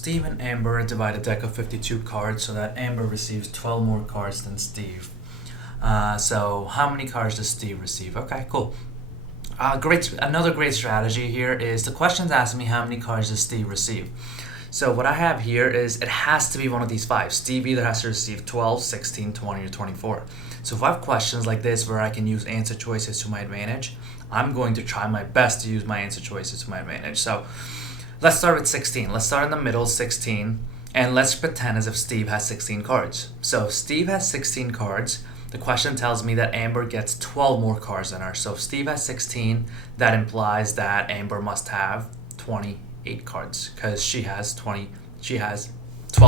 Steve and Amber divide a deck of 52 cards so that Amber receives 12 more cards than Steve. So how many cards does Steve receive? Okay, cool. Another great strategy here is the question's asking me how many cards does Steve receive. So what I have here is it has to be one of these five. Steve either has to receive 12, 16, 20, or 24. So if I have questions like this where I can use answer choices to my advantage, I'm going to try my best to use my answer choices to my advantage. So let's start with 16. Let's start in the middle, 16, and let's pretend as if Steve has 16 cards. So if Steve has 16 cards, the question tells me that Amber gets 12 more cards than her. So if Steve has 16, that implies that Amber must have 28 cards because she has 12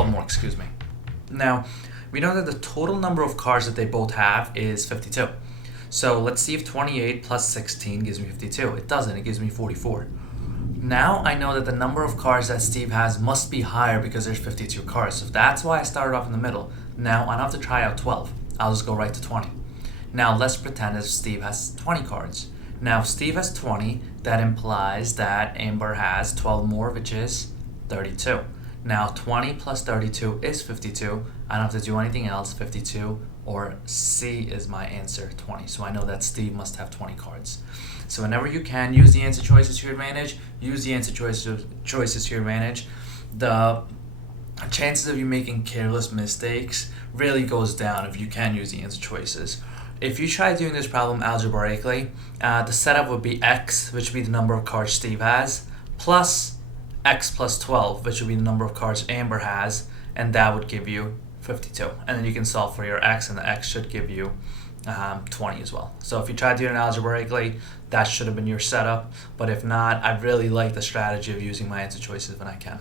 more, excuse me. Now, we know that the total number of cards that they both have is 52. So let's see if 28 plus 16 gives me 52. It doesn't, it gives me 44. Now I know that the number of cards that Steve has must be higher because there's 52 cards. So that's why I started off in the middle. Now I don't have to try out 12. I'll just go right to 20. Now let's pretend as Steve has 20 cards. Now if Steve has 20, that implies that Amber has 12 more, which is 32. Now 20 plus 32 is 52. I don't have to do anything else. 52 or C is my answer, 20. So I know that Steve must have 20 cards. So whenever you can, use the answer choices to your advantage. Use the answer choices to your advantage. The chances of you making careless mistakes really goes down if you can use the answer choices. If you try doing this problem algebraically, the setup would be x, which would be the number of cards Steve has, plus x plus 12, which would be the number of cards Amber has, and that would give you 52. And then you can solve for your x, and the x should give you 20 as well. So if you try doing it algebraically, that should have been your setup. But if not, I really like the strategy of using my answer choices when I can.